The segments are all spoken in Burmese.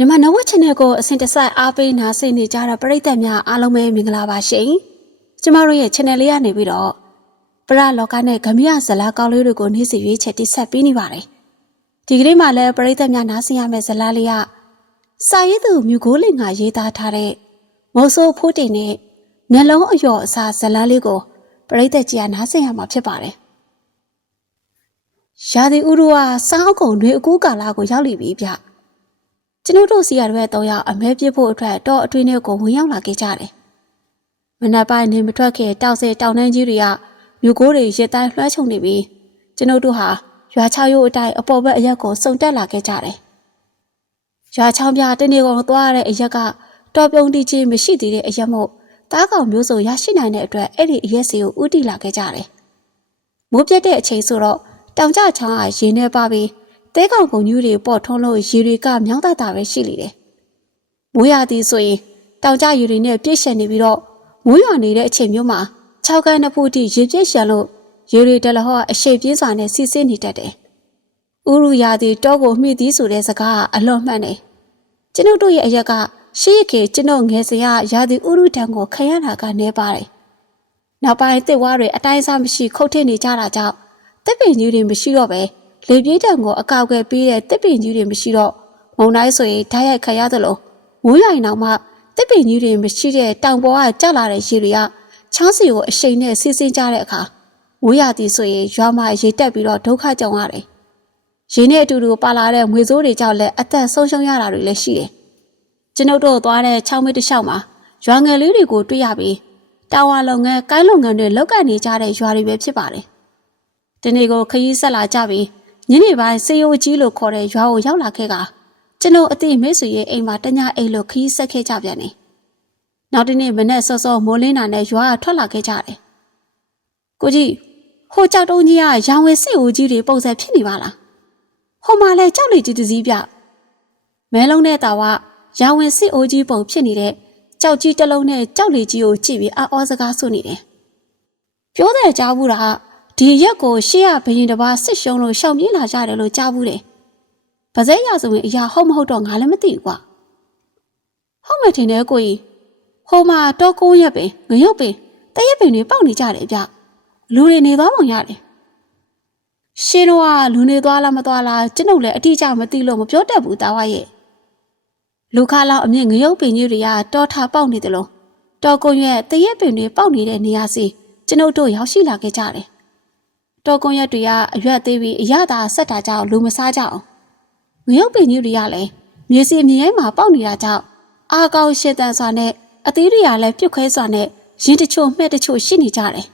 မြန်မာနဝက် channel ကိုအစဉ်တစိုက်အားပေးနားဆင်နေကြတဲ့ပရိသတ်များအားလုံးပဲမင်္ဂလာပါရှင်။ကျမတို့ရဲ့ channel လေးကနေပြီးတော့ပရလောကနဲ့ဂမရဇလာကောင်းလေးတွေကိုနေ့စဉ်ရွေးချက်တိဆက်ပေးနေပါတယ်။ဒီကနေ့မှလည်းပရိသတ်များနားဆင်ရမယ့်ဇလာလေးကစာရေးသူမြူကိုလင်ကရေးသားထားတဲ့မော်ဆိုးဖိုးတင်နဲ့မျက်လုံးအယော်အစားဇလာလေးကိုပရိသတ်ကြီးကနားဆင်ရမှာဖြစ်ပါတယ်။ရာသီဥတုကစောင်းအကုန်တွေအကူးကာလာကိုရောက်လိပြီဗျ။ ကျွန်ုပ်တို့စီရတဲ့တော့ရောက်အမဲပြစ်ဖို့အတွက်တော့အတွင်းထဲကိုဝင်ရောက်လာခဲ့ကြတယ်။မနက်ပိုင်းနေမထွက်ခင်တောက်ဆဲတောင်နှန်းကြီးတွေကမြို့ကိုးတွေရစ်တိုင်းလွှမ်းခြုံနေပြီးကျွန်ုပ်တို့ဟာရွာချောင်းရိုးအတိုင်းအပေါ်ဘက်အရက်ကိုစုံတက်လာခဲ့ကြတယ်။ရွာချောင်းပြတနေ့ကုန်သွားရတဲ့အရက်ကတော်ပြုံတီချင်းမရှိသေးတဲ့အရက်မို့တားကောင်မျိုးစုံရရှိနိုင်တဲ့အတွက်အဲ့ဒီအရက်စီကိုဥတီလာခဲ့ကြတယ်။မိုးပြတ်တဲ့အချိန်ဆိုတော့တောင်ကျချောင်းကရေနေပါပြီး တဲကောင်ကုံကြီးတွေပေါ်ထုံးလို့ရေတွေကမြောင်းတတာပဲရှိလေတယ်။မိုးရသည်ဆိုရင်တောင်ကျရေတွေနဲ့ပြည့်ရှက်နေပြီးတော့မိုးရွာနေတဲ့အချိန်မျိုးမှာ၆ကန်းနှစ်ဖူးတိရေပြည့်ရှက်လို့ရေတွေတလဟောအရှိပြေးစွာနဲ့စီးဆင်းနေတတ်တယ်။ဥရုရာသည်တောကိုမှီသည်ဆိုတဲ့စကားကအလွန်မှန်တယ်။ကျွန်ုပ်တို့ရဲ့အရက်ကရှေးခေကျွန်ုပ်ငယ်စဉ်ကရာသည်ဥရုတံကိုခံရတာကနေပါတယ်။နောက်ပိုင်းတစ်ဝါတွေအတိုင်းအစားမရှိခုတ်ထစ်နေကြတာကြောင့်တစ်ပင်ကြီးတွေမရှိတော့ပဲ လေပြေးတံကိုအကောက်ကွယ်ပေးတဲ့တစ်ပင်ကြီးတွေမရှိတော့မုံတိုင်းဆိုရင်ဓာတ်ရိုက်ခရသလိုမိုးရိုင်အောင်မှတစ်ပင်ကြီးတွေမရှိတဲ့တောင်ပေါ်ကကျလာတဲ့ရေတွေကချောင်းစီကိုအရှိန်နဲ့စီးဆင်းကြတဲ့အခါမိုးရသည်ဆိုရင်ရွာမှာရေတက်ပြီးတော့ဒုက္ခကြုံရတယ်။ရေနဲ့အတူတူပါလာတဲ့ငွေစိုးတွေကြောင့်လည်းအသက်ဆုံးရှုံးရတာတွေလည်းရှိတယ်။ကျွန်ုပ်တို့သွားတဲ့ချောင်းမတစ်လျှောက်မှာရွာငယ်လေးတွေကိုတွေ့ရပြီးတာဝါလုပ်ငန်းကိုင်းလုပ်ငန်းတွေလောက်ကန်နေကြတဲ့ရွာတွေပဲဖြစ်ပါတယ်။ဒီနေ့ကိုခရီးဆက်လာကြပြီး ညနေပိုင်းစေယိုကြီးလို့ခေါ်တဲ့ရွာကိုရောက်လာခဲ့ကကျွန်တော်အတိမိတ်ဆွေရဲ့အိမ်မှာတညအိမ်လို့ခရီးဆက်ခဲ့ကြပြန်တယ်။နောက်တနေ့မနေ့စောစောမိုးလင်းတာနဲ့ရွာကထွက်လာခဲ့ကြတယ်။ကိုကြီးဟိုကြောက်တုံးကြီးကရောင်ဝဲစေယိုကြီးတွေပုံစံဖြစ်နေပါလား။ဟိုမှာလဲကြောက်လေကြီးတစည်းပြ။မဲလုံးနဲ့တာဝရောင်ဝဲစေအိုကြီးပုံဖြစ်နေတဲ့ကြောက်ကြီးတစ်လုံးနဲ့ကြောက်လေကြီးကိုကြည့်ပြီးအော်စကားဆိုနေတယ်။ပြောတဲ့ကြားဘူးတာက ဒီရက်ကိုရှေ့ရဘရင်တစ်ပါးစစ်ရှုံးလို့ရှောင်ပြေးလာကြတယ်လို့ကြားဘူးတယ်။ဗဇက်ရဆိုရင်အရာဟုတ်မဟုတ်တော့ငါလည်းမသိဘူးကွာ။ဟုတ်မယ်ထင်တယ်ကိုကြီး။ဟိုမှာတော့ကိုရက်ပင်ငရုတ်ပင်တရက်ပင်တွေပေါက်နေကြတယ်ဗျ။လူတွေနေသွားပုံရတယ်။ရှင်တို့ကလူနေသွားလားမသွားလားကျွန်ုပ်လည်းအတိအကျမသိလို့မပြောတတ်ဘူးတာဝရဲ့။လူခါလောက်အမြင့်ငရုတ်ပင်ကြီးတွေကတော်ထားပေါက်နေတယ်လို့တော်ကုန်းရဲ့တရက်ပင်တွေပေါက်နေတဲ့နေရာစီကျွန်ုပ်တို့ရောက်ရှိလာခဲ့ကြတယ်။ တော်ကွန်ရက်တွေကအရွက်သေးပြီးအရသာဆက်တာကြောင့်လူမစားကြအောင်ငရုတ်ပင်ကြီးတွေကလည်းမြေစီမြေရိုင်းမှာပေါက်နေတာကြောင့်အာကောင်းရှည်တန်စွာနဲ့အသေးတွေကလည်းပြုတ်ခွဲစွာနဲ့ရင်းတချို့မှဲ့တချို့ရှိနေကြတယ်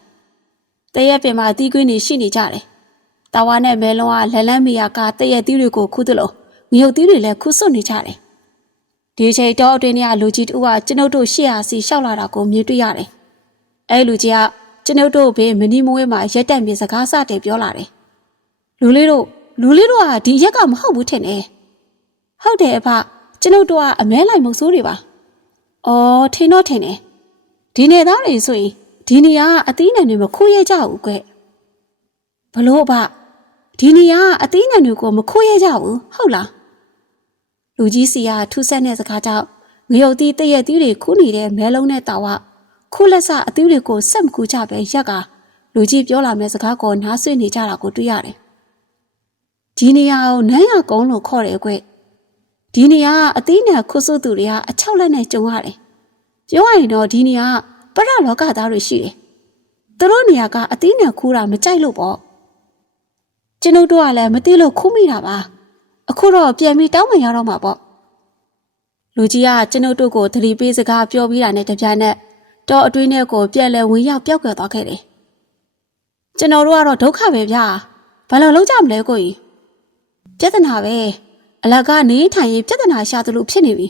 ။တရက်ပင်မှာအသီးကွင်းတွေရှိနေကြတယ်။တာဝါနဲ့မဲလုံးကလက်လန်းမီယာကတရက်သီးတွေကိုခူးသလိုငရုတ်သီးတွေလည်းခူးစွတ်နေကြတယ်။ဒီချိန်တော့အတွင်းကလူကြီးတူကကျွန်ုပ်တို့ရှေ့ဟာစီရှောက်လာတာကိုမြင်တွေ့ရတယ်။အဲလူကြီးက ကျွန်ုပ်တို့ဘေးမနီမဝဲမှာရက်တက်မြေစကားစတယ်ပြောလာတယ်။လူလေးတို့လူလေးတို့ကဒီရက်ကမဟုတ်ဘူးထင်တယ်။ဟုတ်တယ်အဖကျွန်ုပ်တို့ကအမဲလိုက်မဆိုးတွေပါ။အော်ထင်တော့ထင်တယ်။ဒီနေသားတွေဆိုရင်ဒီနေရာကအသီးနှံတွေမခိုးရကြဘူးကွ။ဘလို့အဖဒီနေရာကအသီးနှံတွေကိုမခိုးရကြဘူးဟုတ်လား။လူကြီးစီကထူးဆန်းတဲ့စကားကြောင့်ငရုတ်သီးတရက်သီးတွေခူးနေတဲ့မဲလုံးနဲ့တာဝ ခုလက်စအသီးတွေကိုစက်မကူကြပဲရက်ကလူကြီးပြောလာမယ့်စကားကိုနားဆွေးနေကြတာကိုတွေ့ရတယ်။ဒီနေရာကိုနန်းရကုန်းလို့ခေါ်တယ်ကွ။ဒီနေရာကအသီးနဲ့ခုဆုသူတွေကအချောက်လက်နဲ့ကြုံရတယ်။ပြောရရင်တော့ဒီနေရာပရလောကသားတွေရှိတယ်။သူတို့နေရာကအသီးနဲ့ခူးတာမကြိုက်လို့ပေါ့။ကျွန်ုပ်တို့ကလည်းမသိလို့ခူးမိတာပါ။အခုတော့ပြန်ပြီးတောင်းပန်ရတော့မှာပေါ့။လူကြီးကကျွန်ုပ်တို့ကိုသတိပေးစကားပြောပြီးတာနဲ့တပြိုင်နက် တော့အတွင်းထဲကိုပြက်လဲဝင်ရောက်ပျောက်ကွယ်သွားခဲ့တယ်။ကျွန်တော်တို့ကတော့ဒုက္ခပဲဗျာ။ဘာလို့လုံးကြမလဲကိုကြီး။ပြဿနာပဲ။အလကနေထိုင်ရင်ပြဿနာရှာသလိုဖြစ်နေပြီ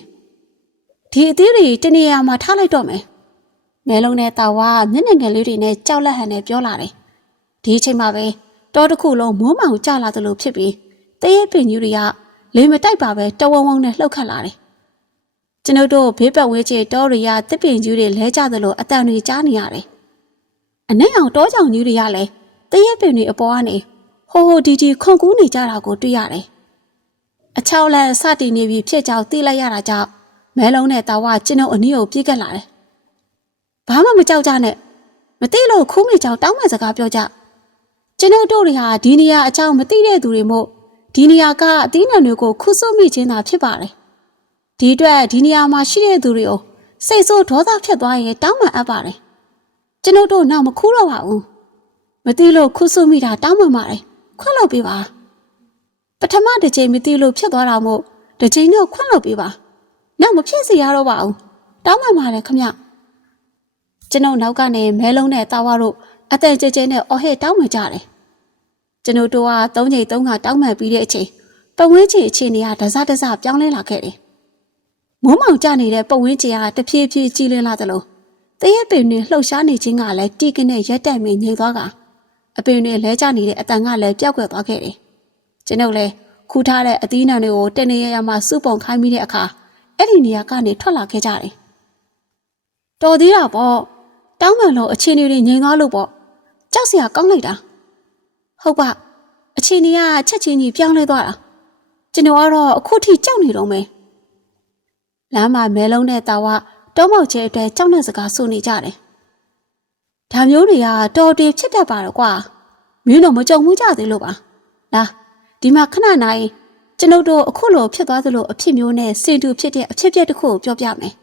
။ဒီအသေးတွေတနေရာမှာထားလိုက်တော့မယ်။မဲလုံးနဲ့တာဝါမျက်နှာငယ်လေးတွေနဲ့ကြောက်လက်ဟန်နဲ့ပြောလာတယ်။ဒီအချိန်မှာပဲတောတစ်ခုလုံးမိုးမောင်ကျလာသလိုဖြစ်ပြီးတရေပင်ကြီးတွေကလေမတိုက်ပါပဲတဝုံဝုံနဲ့လှုပ်ခတ်လာတယ်။ ကျွန်ုပ်တို့ဘေးပတ်ဝဲကျတောတွေကတစ်ပင်ကြီးတွေလဲကျသလိုအတန်တွေကြားနေရတယ်။အနဲ့အောင်တောကြောင်ကြီးတွေကလည်းတရက်ပင်တွေအပေါ်ကနေဟိုဟိုဒီဒီခွန်ကူးနေကြတာကိုတွေ့ရတယ်။အချောင်းလန့်စတင်နေပြီဖြစ်ကြောင်းသိလိုက်ရတာကြောင့်မဲလုံးနဲ့တာဝကျွန်ုပ်အနည်းကိုပြေးကပ်လာတယ်။ဘာမှမကြောက်ကြနဲ့မသိလို့ခူးမိကြောင်တောင်းမဲ့စကားပြောကြကျွန်ုပ်တို့တွေဟာဒီနေရာအကြောင်းမသိတဲ့သူတွေမို့ဒီနေရာကအသီးနှံတွေကိုခုဆွမိခြင်းသာဖြစ်ပါတယ်။ ဒီအတွက်ဒီနေရာမှာရှိတဲ့သူတွေကိုစိတ်ဆိုးဒေါသဖြစ်သွားရင်တောင်းပန်အပ်ပါတယ်။ကျွန်ုပ်တို့နောက်မခူးတော့ပါဘူး။မသိလို့ခုဆွမိတာတောင်းပန်ပါတယ်။ခွင့်လို့ပေးပါ။ပထမတစ်ချိန်မသိလို့ဖြစ်သွားတာမို့တစ်ချိန်တော့ခွင့်လို့ပေးပါ။နောက်မဖြစ်စေရတော့ပါဘူး။တောင်းပန်ပါတယ်ခမ။ကျွန်ုပ်နောက်ကနေမဲလုံးနဲ့တာဝါတို့အတန်ကျကျနဲ့အော်ဟစ်တောင်းပန်ကြတယ်။ကျွန်ုပ်တို့ကသုံးချိန်သုံးခါတောင်းပန်ပြီးတဲ့အချိန်ပဝင်းချီအခြေအနေကဒဇဒဇပြောင်းလဲလာခဲ့တယ်။ မိုးမောင်ကျနေတဲ့ပဝင်းချီကတဖြည်းဖြည်းကြီးလင်းလာသလိုတရက်ပင်တွေလှုပ်ရှားနေခြင်းကလည်းတီးကနေရက်တက်မြင်ငြိမ်သွားကအပင်တွေလဲကျနေတဲ့အတန်ကလည်းပြောက်ကွယ်သွားခဲ့တယ်။ကျွန်ုပ်လည်းခူးထားတဲ့အသီးနှံတွေကိုတနေရရမှစုပုံခိုင်းမိတဲ့အခါအဲ့ဒီနေရာကနေထွက်လာခဲ့ကြတယ်။တော်သေးတာပေါ့။တောင်းပန်လို့အခြေအနေတွေငြိမ်သွားလို့ပေါ့။ကြောက်စရာကောင်းလိုက်တာ။ဟုတ်ပါအခြေအနေကချက်ချင်းကြီးပြောင်းလဲသွားတာကျွန်တော်ကတော့အခုထိကြောက်နေတော့မယ် လမ်းမှာမဲလုံးနဲ့တာဝတောမောက်ကျဲအတွက်ကြောက်တဲ့စကားဆိုနေကြတယ်ဒါမျိုးတွေကတော်တွေဖြစ်တတ်ပါတော့ကွာမင်းတို့မကြုံမှုကြသေးလို့ပါလာဒီမှာခဏနိုင်ကျွန်ုပ်တို့အခုလိုဖြစ်သွားသလိုအဖြစ်မျိုးနဲ့စင်တူဖြစ်တဲ့အဖြစ်အပျက်တစ်ခုကိုပြောပြမယ်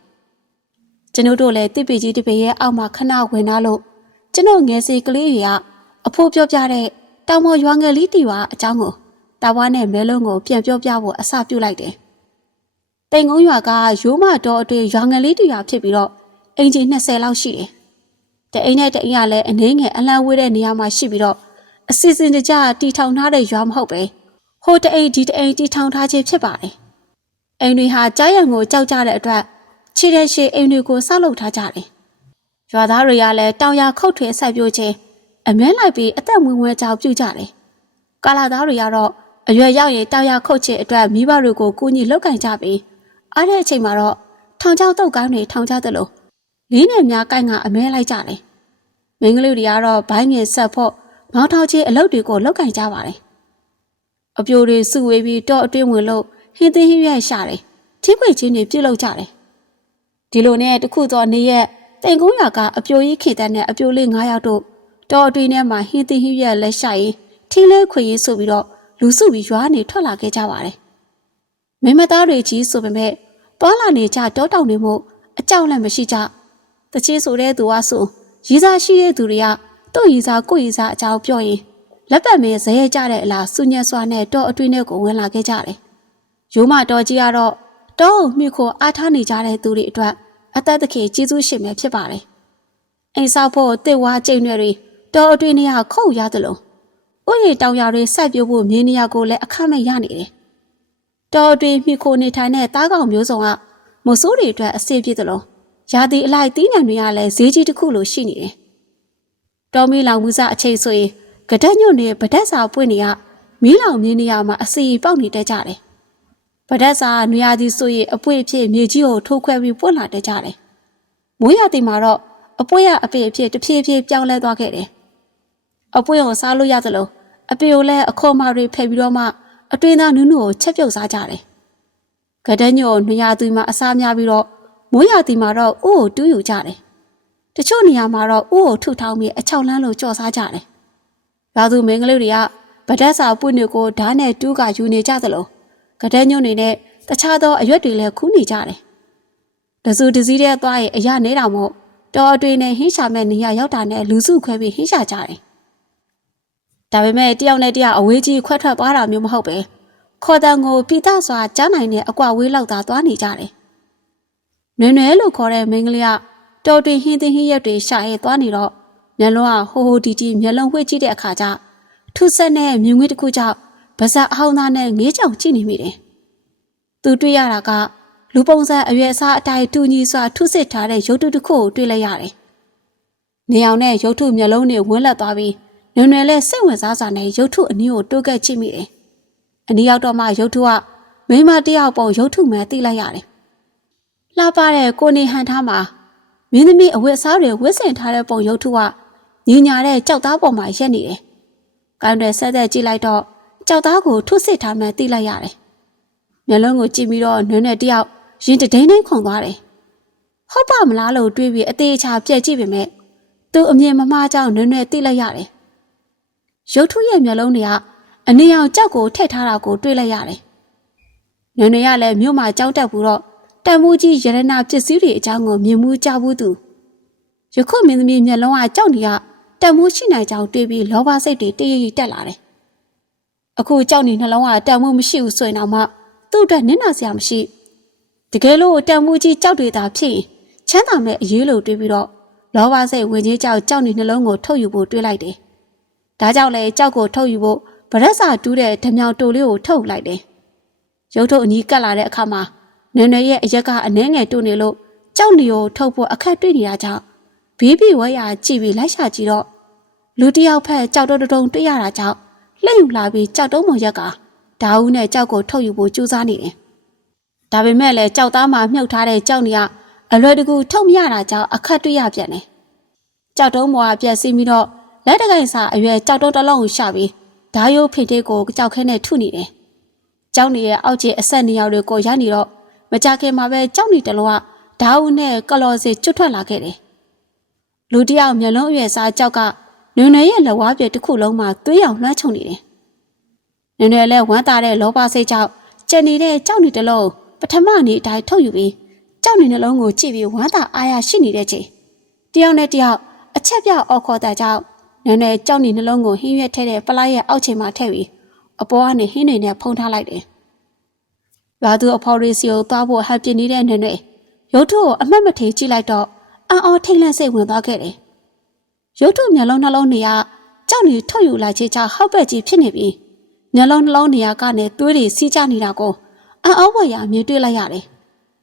ကျွန်ုပ်တို့လည်းတစ်ပေကြီးတစ်ပေရဲ့အောက်မှာခဏဝင်လာလို့ကျွန်ုပ်ငယ်စီကလေးတွေကအဖိုးပြောပြတဲ့တောင်ပေါ်ရွာငယ်လေးတီဝါအကြောင်းကိုတာဝါနဲ့မဲလုံးကိုပြန်ပြောပြဖို့အစပြုလိုက်တယ်။ တိန်ကုန်းရွာကရိုးမတော်အတွင်းရွာငယ်လေးတီဝါဖြစ်ပြီးတော့အင်ဂျင်20လောက်ရှိတယ်။တအိမ်နဲ့တအိမ်ကလည်းအနှင်းငယ်အလံဝေးတဲ့နေရာမှာရှိပြီးတော့အစီအစဉ်တကျတီထောင်ထားတဲ့ရွာမဟုတ်ပဲဟိုတအိမ်ဒီတအိမ်တီထောင်ထားခြင်းဖြစ်ပါတယ်။အိမ်တွေဟာကြားရံကိုကြောက်ကြတဲ့အတွက်ခြေတဲ့ရှေအိမ်တွေကိုဆောက်လုပ်ထားကြတယ်။ရွာသားတွေကလည်းတောင်ရခုတ်ထွေဆက်ပြိုးခြင်းအမဲလိုက်ပြီးအသက်မွေးဝဲကြောင်ပြုကြတယ်။ကာလာသားတွေကတော့အရွယ်ရောက်ရင်တောင်ရခုတ်ချစ်အတွက်မိဘတွေကိုကူညီလောက်ကင်ကြပြီး အားတဲ့အချိန်မှာတော့ထောင်ချောက်တုတ်ကောင်းတွေထောင်ချသလိုလေးနယ်များကိုင်ကအမဲလိုက်ကြတယ်။မင်းကလေးတွေကတော့ဘိုင်းငယ်ဆက်ဖို့မောင်းထောက်ချင်းအလုပ်တွေကိုလောက်ကင်ကြပါတယ်။အပြိုတွေစုဝေးပြီးတော့အတွင်းဝင်လို့ဟင်းသင်းဟင်းရွက်ရှာတယ်။ထင်းခွေချင်းတွေပြုတ်လောက်ကြတယ်။ဒီလိုနဲ့တခုသောနေ့ရက်တိန်ကုန်းရွာကအပြိုကြီးခေတ္တနဲ့အပြိုလေး9ယောက်တို့တောအတွင်းထဲမှာဟင်းသီးဟင်းရွက်လက်ရှိုက်ရင်ထင်းလဲခွေရေးဆိုပြီးတော့လူစုပြီးရွာနေထွက်လာခဲ့ကြပါတယ်။ မင်းမသားတွေကြီးဆိုပေမဲ့တွာလာနေကြတောတောင်တွေမို့အကြောက်လည်းမရှိကြ။တချေးဆိုတဲ့သူကဆိုရီးစားရှိတဲ့သူတွေကတို့ရီးစားကိုရီးစားအကြောင်းပြောရင်လက်ပတ်မင်းဇရဲကြတဲ့အလားစုညက်စွာနဲ့တောအတွင်းထဲကိုဝင်လာခဲ့ကြတယ်။ရိုးမတော်ကြီးကတော့တောအုံမြခိုအားထားနေကြတဲ့သူတွေအတွက်အသက်သခင်ကျေးဇူးရှင်ပဲဖြစ်ပါတယ်။အိမ်ဆောက်ဖို့တစ်ဝါကျိန်တွေတောအတွင်းနေရခုတ်ရသလိုဥယျာဉ်တောင်ရတွေစိုက်ပျိုးဖို့မြေနေရာကိုလည်းအခမဲ့ရနေတယ်။ တောအတွင်းမြခိုနေထိုင်တဲ့တားကောင်မျိုးစုံကမဆိုးတွေအတွက်အဆင်ပြေသလိုရာသီအလိုက်တီးနှံတွေကလည်းဈေးကြီးတစ်ခုလိုရှိနေတယ်။တောမီလောင်မှုစားအချိန်ဆိုရင်ကဒက်ညွန့်နဲ့ဗဒက်စာပွင့်နေရမီးလောင်မြင်းနေရမှာအစီပေါက်နေတတ်ကြတယ်။ဗဒက်စာနွေရာသီဆိုရင်အပွင့်အဖြစ်မြေကြီးကိုထိုးခွဲပြီးပွင့်လာတတ်ကြတယ်။မိုးရာသီမှာတော့အပွင့်ရအပေအဖြစ်တဖြည်းဖြည်းပြောင်းလဲသွားခဲ့တယ်။အပွင့်ကိုစားလို့ရသလိုအပေကိုလည်းအခေါ်မာတွေဖယ်ပြီးတော့မှ အတွင်းသားနုနုကိုချက်ပြုတ်စားကြတယ်။ကဒညိုနွေရာသီမှာအစားများပြီးတော့မိုးရာသီမှာတော့ဥကိုတူးယူကြတယ်။တချို့နေရာမှာတော့ဥကိုထုထောင်းပြီးအချောက်လန်းလို့ကြော်စားကြတယ်။ရာသူမင်းကလေးတွေကဗဒက်စာပွင့်တွေကိုဓာတ်နဲ့တူးကယူနေကြသလိုကဒညိုနေနဲ့တခြားသောအရွက်တွေလည်းခူးနေကြတယ်။တစုတစည်းတဲ့သွားရဲ့အရနေတာမို့တော်အတွင်းနဲ့ဟင်းရှာမဲ့နေရရောက်တာနဲ့လူစုခွဲပြီးဟင်းရှာကြတယ်။ ဒါပေမဲ့တယောက်နဲ့တယောက်အဝေးကြီးခွဲထွက်သွားတာမျိုးမဟုတ်ပဲခေါ်တန်ကိုပိတစွာကြားနိုင်တဲ့အကွာဝေးလောက်သာသွားနေကြတယ်။နွယ်နွယ်လို့ခေါ်တဲ့မင်းကလေးကတော်တွင်ဟင်းသင်းဟင်းရက်တွေရှာရဲသွားနေတော့မျက်လုံးကဟိုဟိုတီတီမျက်လုံးဝှေ့ကြည့်တဲ့အခါကျထူးဆန်းတဲ့မြင်ကွင်းတစ်ခုကြောင့်ဗဇက်အဟောင်းသားနဲ့ငေးကြောင်ကြည့်နေမိတယ်။သူတွေ့ရတာကလူပုံစံအရွယ်အစားအတိုင်းတူညီစွာထုစစ်ထားတဲ့ရုပ်တုတစ်ခုကိုတွေ့လိုက်ရတယ်။နေအောင်နဲ့ရုပ်ထုမျက်လုံးတွေဝန်းလက်သွားပြီး နွယ်နွယ်လဲစိတ်ဝင်စားစွာနဲ့ရုပ်ထုအနည်းကိုတိုးကက်ကြည့်မိတယ်။အနည်းရောက်တော့မှရုပ်ထုကမိမတယောက်ပုံရုပ်ထုမှန်သိလိုက်ရတယ်။လှပတဲ့ကိုနေဟန်ထားမှာမင်းသမီးအဝတ်အစားတွေဝတ်ဆင်ထားတဲ့ပုံရုပ်ထုကညီညာတဲ့ကြောက်သားပေါ်မှာရက်နေတယ်။ကောင်းတဲ့ဆက်သက်ကြည့်လိုက်တော့ကြောက်သားကိုထုစစ်ထားမှသိလိုက်ရတယ်။မျက်လုံးကိုကြည့်ပြီးတော့နွမ်းနဲ့တယောက်ရင်တဒိန်းဒိန်းခုန်သွားတယ်ဟုတ်ပါမလားလို့တွေးပြီးအသေးချာပြက်ကြည့်ပေမဲ့သူအမြင်မမှားကြောင်းနွမ်းနဲ့သိလိုက်ရတယ် ရုတ်ထုရဲ့မျက်လုံးတွေကအနီရောင်ကြောက်ကိုထည့်ထားတာကိုတွေးလိုက်ရတယ်နွမ်းနဲ့ကလည်းမြို့မှာကြောက်တက်ပြီးတော့တန်မိုးကြီးရတနာပစ္စည်းတွေအကြောင်းကိုမြင်မှုကြဘူးသူယခုမင်းသမီးမျက်လုံးကကြောက်နေရတန်မိုးရှိနိုင်ကြောင်းတွေးပြီးလောဘစိတ်တွေတရရတက်လာတယ်အခုကြောက်နေနှလုံးကတန်မိုးမရှိဘူးဆိုရင်တော့မှသူ့အတွက်နင့်နာစရာမရှိတကယ်လို့တန်မိုးကြီးကြောက်တွေသာဖြစ်ရင်ချမ်းသာမဲ့အရေးလို့တွေးပြီးတော့လောဘစိတ်ဝင်ကြီးကြောက်ကြောက်နေနှလုံးကိုထုတ်ယူဖို့တွေးလိုက်တယ် ဒါကြောင့်လေကြောက်ကိုထုတ်ယူဖို့ဗရက်စာတူးတဲ့ဓမြောင်တိုလေးကိုထုတ်လိုက်တယ်ရုပ်ထုတ်အကြီးကတ်လာတဲ့အခါမှာနွေနွေရဲ့အရက်ကအနှဲငယ်တို့နေလို့ကြောက်နေကိုထုတ်ဖို့အခက်တွေ့နေတာကြောင့်ဘေးဘီဝဲရကြည့်ပြီးလိုက်ရှာကြည့်တော့လူတစ်ယောက်ဖက်ကြောက်တော့တုံတွေ့ရတာကြောင့်လှိမ့်ယူလာပြီးကြောက်တုံးမော်ရက်ကဓာဦးနဲ့ကြောက်ကိုထုတ်ယူဖို့ကြိုးစားနေတယ်။ဒါပေမဲ့လည်းကြောက်သားမှာမြုပ်ထားတဲ့ကြောက်နေကအလွယ်တကူထုတ်မရတာကြောင့်အခက်တွေ့ရပြန်တယ်။ကြောက်တုံးမော်ကပြက်စီးပြီးတော့ လက်တကိုင်စာအရွယ်ကြောက်တုံးတစ်လုံးကိုရှာပြီးဓာယိုးဖိတဲ့ကိုကြောက်ခဲနဲ့ထုနေတယ်။ကြောက်နေရဲ့အောက်ခြေအဆက်နေရောက်တွေကိုရနေတော့မကြခင်မှာပဲကြောက်နေတယ်လို့ကဓာတ်ဦးနဲ့ကလော်စီကျွတ်ထွက်လာခဲ့တယ်။လူတယောက်မျက်လုံးအရွယ်စားကြောက်ကနွေနွေရဲ့လက်ဝါးပြတစ်ခုလုံးမှာသွေးရောင်လွှမ်းချုံနေတယ်။နွေနွေလည်းဝမ်းသာတဲ့လောဘစိတ်ကြောင့်ကျန်နေတဲ့ကြောက်နေတလုံးပထမနေ့အတိုင်းထုတ်ယူပြီးကြောက်နေနှလုံးကိုကြည့်ပြီးဝမ်းသာအားရရှိနေတဲ့ချိန်တယောက်နဲ့တယောက်အချက်ပြအော်ခေါ်တဲ့ကြောင့် နွေနွေကြောက်နေနှလုံးကိုဟင်းရွက်ထဲတဲ့ပလိုက်ရဲ့အောက်ချိန်မှာထည့်ပြီးအပေါ်ကနေဟင်းတွေနဲ့ဖုံးထားလိုက်တယ်။ရွာသူအဖော်ရီစီကိုသွားဖို့ဟန်ပြင်းနေတဲ့နွေနွေရုတ်ထုကိုအမှတ်မထေကြည့်လိုက်တော့အံ့ဩထိတ်လန့်စိတ်ဝင်သွားခဲ့တယ်။ရုတ်ထုမျက်လုံးနှလုံးတွေကကြောက်နေထုတ်ယူလိုက်ခြင်းကြောင့်ဟောက်ပက်ကြီးဖြစ်နေပြီးမျက်လုံးနှလုံးတွေကကနေသွေးတွေစီးကျနေတာကိုအံ့ဩဝရမြင်တွေ့လိုက်ရတယ်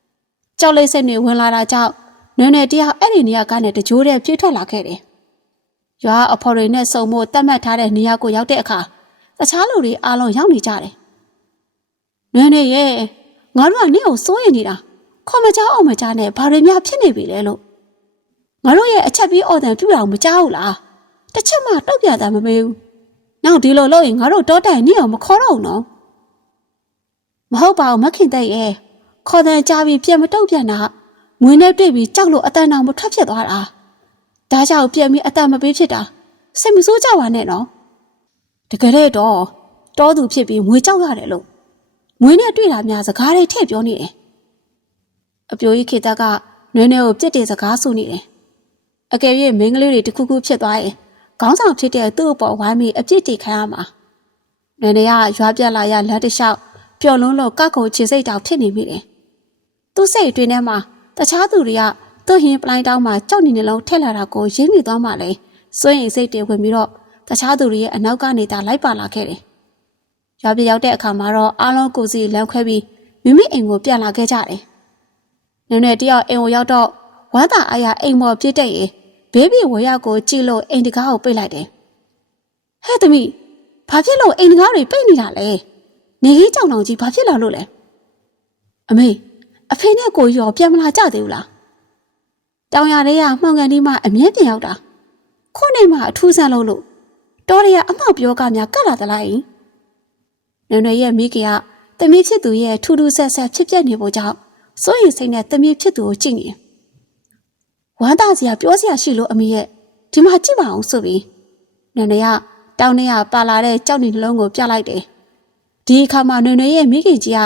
။ကြောက်လေးစိတ်တွေဝင်လာတာကြောင့်နွေနွေတယောက်အဲ့ဒီနေရာကနေတကြိုးတဲ့ပြေးထွက်လာခဲ့တယ်။ ရွာအဖော်တွေနဲ့စုံမို့တတ်မှတ်ထားတဲ့နေရာကိုရောက်တဲ့အခါတခြားလူတွေအားလုံးရောက်နေကြတယ်။နွေနွေရဲ့ငါတို့ကနင့်ကိုစိုးရင်နေတာခေါ်မကြောက်အောင်မကြားနဲ့ဘာတွေများဖြစ်နေပြီလဲလို့ငါတို့ရဲ့အချက်ပြီးအော်တန်ပြူတာကိုမကြောက်ဘူးလားတစ်ချက်မှတုတ်ပြတာမမေးဘူးနောက်ဒီလိုလုပ်ရင်ငါတို့တောတိုင်နင့်အောင်မခေါ်တော့ဘူးနော်မဟုတ်ပါဘူးမခင်တဲ့ရဲ့ခေါ်တဲ့ကြားပြီးပြန်မတုတ်ပြန်တာငွေနဲ့တွေ့ပြီးကြောက်လို့အတန်တောင်မထွက်ဖြစ်သွားတာ ဒါကြောင့်ပြန်ပြီးအတန်မပေးဖြစ်တာစိတ်မဆိုးကြပါနဲ့နော်တကယ်တော့တောသူဖြစ်ပြီးငွေကြောက်ရတယ်လို့ငွေနဲ့တွေ့တာများစကားတွေထည့်ပြောနေတယ်။အပြိုကြီးခေတ္တကနွေးနေကိုပြစ်တင်စကားဆိုနေတယ်။အကယ်၍မင်းကလေးတွေတခုခုဖြစ်သွားရင်ခေါင်းဆောင်ဖြစ်တဲ့သူ့အပေါ်ဝိုင်းပြီးအပြစ်တင်ခံရမှာ။နွေနေကရွာပြက်လာရလက်တလျှောက်ပျော်လွန်းလို့ကကုတ်ချေစိတ်တောင်ဖြစ်နေမိတယ်။သူ့စိတ်အတွင်းထဲမှာတခြားသူတွေက သူ့ဟင်းပလိုင်းတောင်းမှာကြောက်နေနှလုံးထက်လာတာကိုရင်းမိသွားမှလည်းစွန့်ရင်စိတ်တွေဝင်ပြီးတော့တခြားသူတွေရဲ့အနောက်ကနေသာလိုက်ပါလာခဲ့တယ်။ရွာပြရောက်တဲ့အခါမှာတော့အားလုံးကိုစီလမ်းခွဲပြီးမိမိအိမ်ကိုပြန်လာခဲ့ကြတယ်။နည်းနည်းတယောက်အိမ်ကိုရောက်တော့ဝမ်းသာအားရအိမ်ပေါ်ပြစ်တဲ့ရေဘေးဘီဝရကိုကြည့်လို့အိမ်တကားကိုပိတ်လိုက်တယ်။ဟဲ့သမီးဘာဖြစ်လို့အိမ်တကားတွေပိတ်နေတာလဲ။နေကြီးကြောင်တောင်ကြီးဘာဖြစ်လာလို့လဲ။အမေအဖေနဲ့ကိုရောပြန်မလာကြသေးဘူးလား။ တောင်ရတွေကမှောင်ကန်ဒီမှအမြဲပြန်ရောက်တာ။ခုနေမှအထူးဆန်းလို့လို့တော်ရရအမောက်ပြောကများကတ်လာသလား။နွယ်နွယ်ရဲ့မိခင်ကတမီးဖြစ်သူရဲ့ထူးထူးဆန်းဆန်းဖြစ်ပျက်နေဖို့ကြောင့်စိုးရိမ်စိတ်နဲ့တမီးဖြစ်သူကိုကြည့်နေဝမ်းသာစရာပြောစရာရှိလို့အမေရဲ့ဒီမှာကြည့်ပါအောင်ဆိုပြီးနွယ်နွယ်ကတောင်းထဲကပါလာတဲ့ကြောက်နေနှလုံးကိုပြလိုက်တယ်ဒီအခါမှာနွယ်နွယ်ရဲ့မိခင်ကြီးက